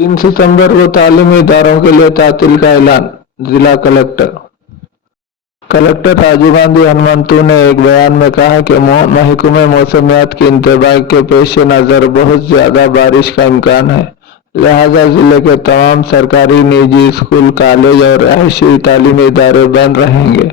3 सितंबर को तालीमी इदारों के लिए तातील का ऐलान। जिला कलेक्टर राजीव गांधी हनुमंतु ने एक बयान में कहा कि महकमे मौसमियात की इंतबाह के पेश नज़र बहुत ज़्यादा बारिश का इम्कान है, लिहाजा जिले के तमाम सरकारी, निजी स्कूल, कॉलेज और रहायशी तालीमी इदारे बंद रहेंगे।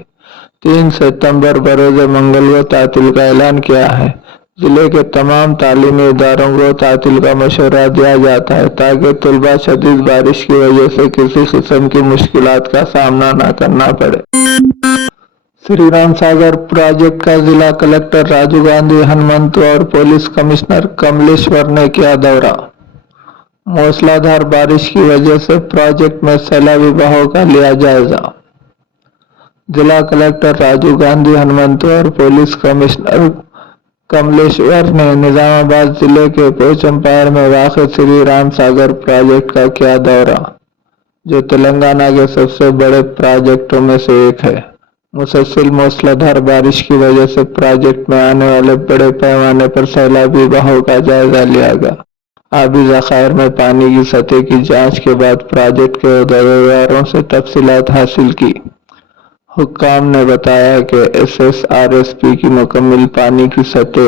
3 सितंबर बरोज़ मंगल को तातील का ऐलान किया है। जिले के तमाम तालीमी इदारों को तातील का मशवरा दिया जाता है ताकि तलबा शदीद बारिश की वजह से किसी किस्म की मुश्किलात का सामना न करना पड़े। श्री राम सागर प्रोजेक्ट का जिला कलेक्टर राजीव गांधी हनुमंतु और पुलिस कमिश्नर कमलेश्वर ने किया दौरा। मूसलाधार बारिश की वजह से प्रोजेक्ट में सैलाबी बहाव का लिया जायजा। जिला कलेक्टर राजीव गांधी हनुमंतु और पुलिस कमिश्नर कमलेश्वर ने निजामाबाद जिले के पोचमपार में वाक़ श्री राम सागर प्रोजेक्ट का किया दौरा, जो तेलंगाना के सबसे बड़े प्रोजेक्टों में से एक है। मुसलसल मूसलाधार बारिश की वजह से प्रोजेक्ट में आने वाले बड़े पैमाने पर सैलाबी बहाव का जायजा लिया गया। आबी ज़खायर में पानी की सतह की जांच के बाद प्रोजेक्ट के उहदेदारों से तफसीलात हासिल की। हुक्काम ने बताया कि SSRSP की मुकम्मल पानी की सतह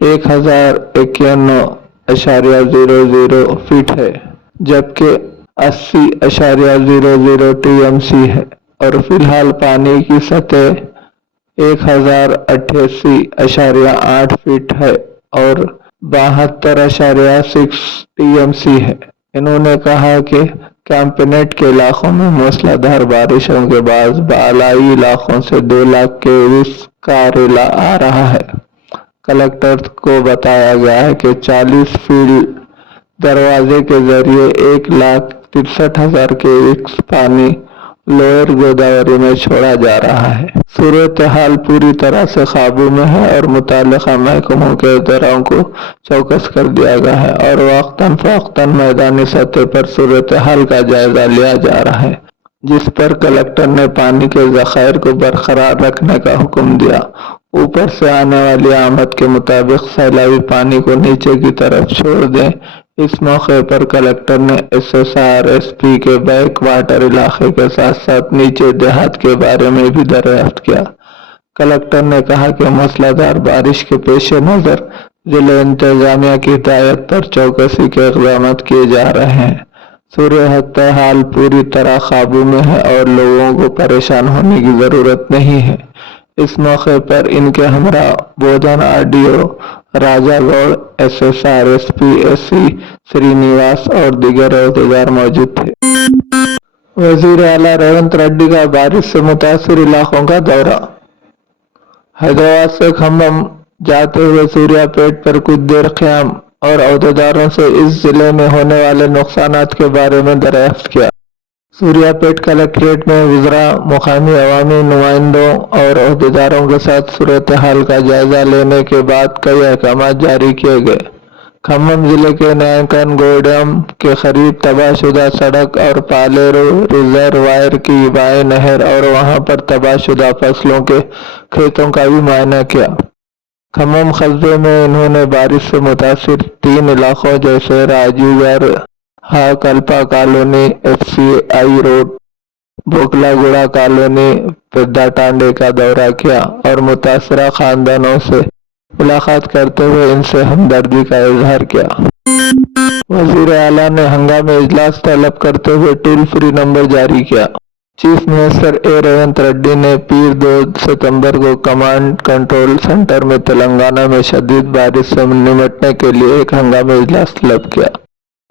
1051.00 फीट है, जबकि 80.00 TMC है और फिलहाल पानी की सतह 1088.8 फीट है और 72.6 TMC है। इन्होंने कहा कि कैंपनेट के इलाकों में मूसलाधार बारिशों के बाद बालाई इलाकों से 2 लाख के विस्कारेला आ रहा है। कलेक्टर को बताया गया है कि 40 फीट दरवाजे के जरिए 1,63,000 के पानी लोअर गोदावरी में छोड़ा जा रहा है। सूरत हाल पूरी तरह से काबू में है और मुताल्लिका महकमों के इदारों को चौकस कर दिया गया है और वक्तन फवक्तन मैदानी सतह पर सूरत हाल का जायजा लिया जा रहा है, जिस पर कलेक्टर ने पानी के ज़खायर को बरकरार रखने का हुक्म दिया। ऊपर से आने वाली आमद के मुताबिक सैलाबी पानी को नीचे की तरफ छोड़ दें। इस मौके पर कलेक्टर ने SSRSP के बैक वाटर इलाके के साथ साथ नीचे देहात के बारे में भी दरियाफ्त किया। कलेक्टर ने कहा कि मूसलाधार बारिश के पेश नज़र जिले इंतजामिया की हिदायत पर चौकसी के इक़दाम किए जा रहे हैं। सूरत हाल पूरी तरह काबू में है और लोगों को परेशान होने की जरूरत नहीं है। इस मौके पर इनके हमरा बोधन RDO राजागौड़, SSRSP SC श्रीनिवास और दीगर अहदेदार मौजूद थे। वज़ीर आला रेवंत रेड्डी का बारिश से मुतासिर इलाकों का दौरा। हैदराबाद से खम्मम जाते हुए सूर्यापेट पर कुछ देर क़याम और अहदेदारों से इस जिले में होने वाले नुकसानात के बारे में दरियाफ्त किया। सूर्यापेट कलेक्ट्रेट में वज़रा, मुकामी अवामी नुमाइंदों और अहदेदारों के साथ सूरत हाल का जायजा लेने के बाद कई अहकाम जारी किए गए। खम्मम जिले के नायकन गोडम के करीब तबाहशुदा सड़क और पालेरो रिजर्वायर की बाएं नहर और वहां पर तबाहशुदा फसलों के खेतों का भी मुआयना किया। खम्मम कस्बे में इन्होंने बारिश से मुतासिर 3 इलाकों जैसे Rajugar, Kalpa colony, FCI road, Boklaguda colony, Pedda Tande का दौरा किया और मुतासरा खानदानों से मुलाकात करते हुए इनसे हमदर्दी का इजहार किया। वज़ीर आला ने हंगामी इजलास तलब करते हुए टोल फ्री नंबर जारी किया। चीफ मिनिस्टर रेवंत रेड्डी ने पीर 2 सितंबर को कमांड कंट्रोल सेंटर में तेलंगाना में शदीद बारिश से निपटने के लिए एक हंगामी इजलास तलब किया।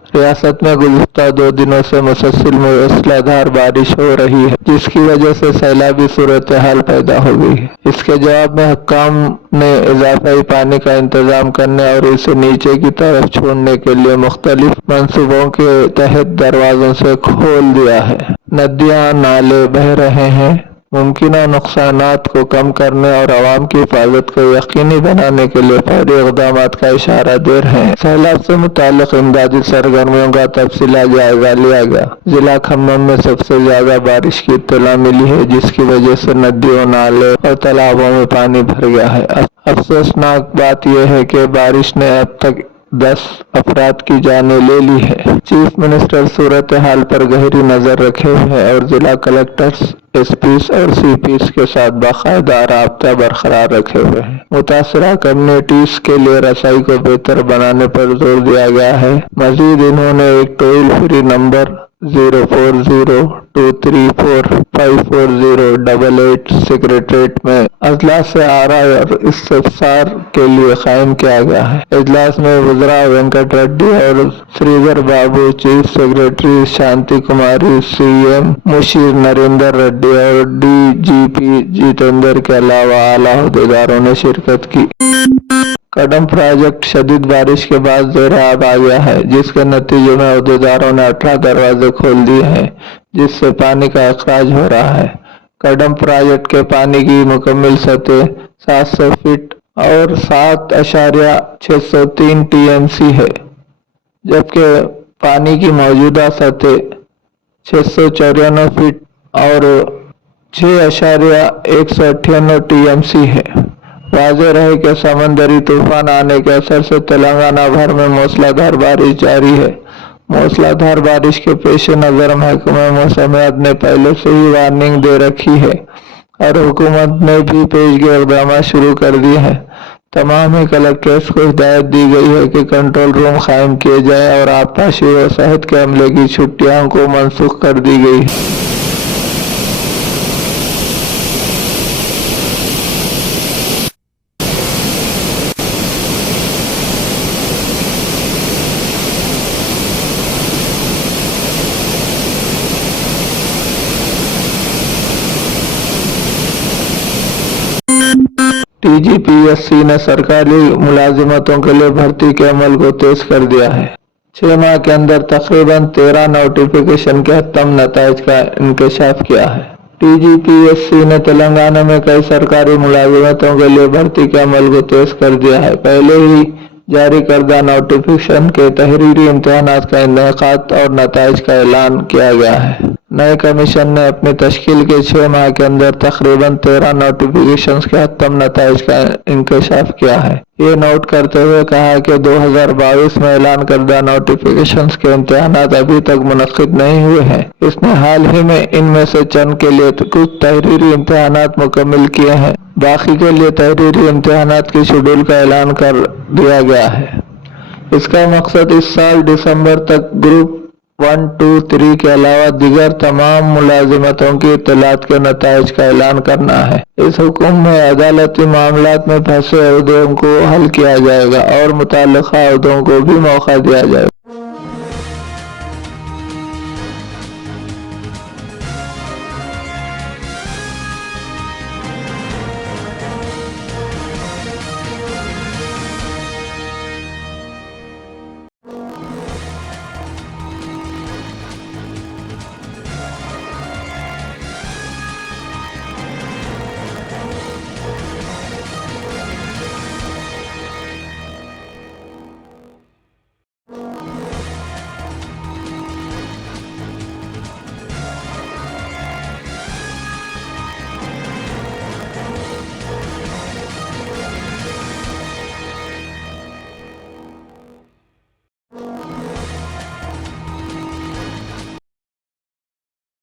रियासत में गुज़िश्ता 2 दिनों से मुसलसल मूसलाधार बारिश हो रही है, जिसकी वजह से सैलाबी सूरत हाल पैदा हो गई है। इसके जवाब में हुक्काम ने इजाफाई पानी का इंतजाम करने और इसे नीचे की तरफ छोड़ने के लिए मुख्तलिफ मंसूबों के तहत दरवाजों से खोल दिया है। नदियां नाले बह रहे हैं। मुमकिन नुकसानात को कम करने और आवाम की हिफाजत को यकीनी बनाने के लिए फौरी इक़दाम का इशारा दे रहे हैं। सैलाब से मुताल्लिक़ इमदादी सरगर्मियों का तफसीला जायजा लिया गया। जिला खम्मम में सबसे ज्यादा बारिश की इत्तला मिली है, जिसकी वजह से नदियों, नाले और तालाबों में पानी भर गया है। अफसोसनाक बात यह है कि बारिश ने अब तक 10 افراد کی جانیں لے لی ہے۔ چیف منسٹر صورتحال پر گہری نظر رکھے ہوئے ہیں اور ضلع کلکٹرز، ایس پیز اور سی پیز کے ساتھ باقاعدہ رابطہ برقرار رکھے ہوئے ہیں۔ متاثرہ کمیونٹیز کے لیے رسائی کو بہتر بنانے پر زور دیا گیا ہے۔ مزید انہوں نے ایک ٹول فری نمبر 04023454088 سکریٹریٹ میں اجلاس سے آراء اور استفسار کے لیے قائم کیا گیا ہے۔ اجلاس میں وزراء وینکٹ ریڈی اور سریدھر بابو، چیف سکریٹری شانتی کماری، سی ایم مشیر نریندر ریڈی اور ڈی جی پی جتیندر کے علاوہ اعلیٰ عہدیداروں نے شرکت کی۔ کڈم پروجیکٹ شدید بارش کے بعد زیر آب آ گیا ہے، جس کے نتیجے میں عہدیداروں نے 18 دروازے کھول دیے ہیں، جس سے پانی کا اخراج ہو رہا ہے۔ کڈم پروجیکٹ کے پانی کی مکمل سطح 700 فٹ اور 7.603 ٹی ایم سی ہے، جبکہ پانی کی موجودہ سطح 694 فٹ اور 6.198 ٹی ایم سی ہے۔ واضح رہے کہ سمندری طوفان آنے کے اثر سے تلنگانہ بھر میں موسلا دھار بارش جاری ہے۔ موسلا دھار بارش کے پیش نظر محکمہ موسمیات نے پہلے سے ہی وارننگ دے رکھی ہے اور حکومت نے بھی پیشگی اقدامات شروع کر دیے ہیں۔ تمام ہی کلکٹریٹس کو ہدایت دی گئی ہے کہ کنٹرول روم قائم کیے جائیں اور آبپاشی و صحت کے عملے کی چھٹیاں کو منسوخ کر دی گئی ہے۔ T G P S C نے سرکاری ملازمتوں کے لیے بھرتی کے عمل کو تیز کر دیا ہے۔ 6 ماہ کے اندر تقریباً 13 نوٹیفیکیشن کے تم نتائج کا انکشاف کیا ہے۔ T G P S C نے تلنگانہ میں کئی سرکاری ملازمتوں کے لیے بھرتی کے عمل کو تیز کر دیا ہے۔ پہلے ہی جاری کردہ نوٹیفیکیشن کے تحریری امتحانات کا انعقاد اور نتائج کا اعلان کیا گیا ہے۔ نئے کمیشن نے اپنی تشکیل کے 6 ماہ کے اندر تقریباً 13 نوٹیفیکیشنز کے تم نتائج کا انکشاف کیا ہے۔ یہ نوٹ کرتے ہوئے کہا کہ 2022 میں اعلان کردہ نوٹیفیکیشنز کے امتحانات ابھی تک منعقد نہیں ہوئے ہیں۔ اس نے حال ہی میں ان میں سے چند کے لیے کچھ تحریری امتحانات مکمل کیے ہیں۔ باقی کے لیے تحریری امتحانات کی شیڈول کا اعلان کر دیا گیا ہے۔ اس کا مقصد اس سال دسمبر تک گروپ 1، 2، 3 کے علاوہ دیگر تمام ملازمتوں کی اطلاعات کے نتائج کا اعلان کرنا ہے۔ اس حکم میں عدالتی معاملات میں پھنسے عہدوں کو حل کیا جائے گا اور متعلقہ عہدوں کو بھی موقع دیا جائے گا۔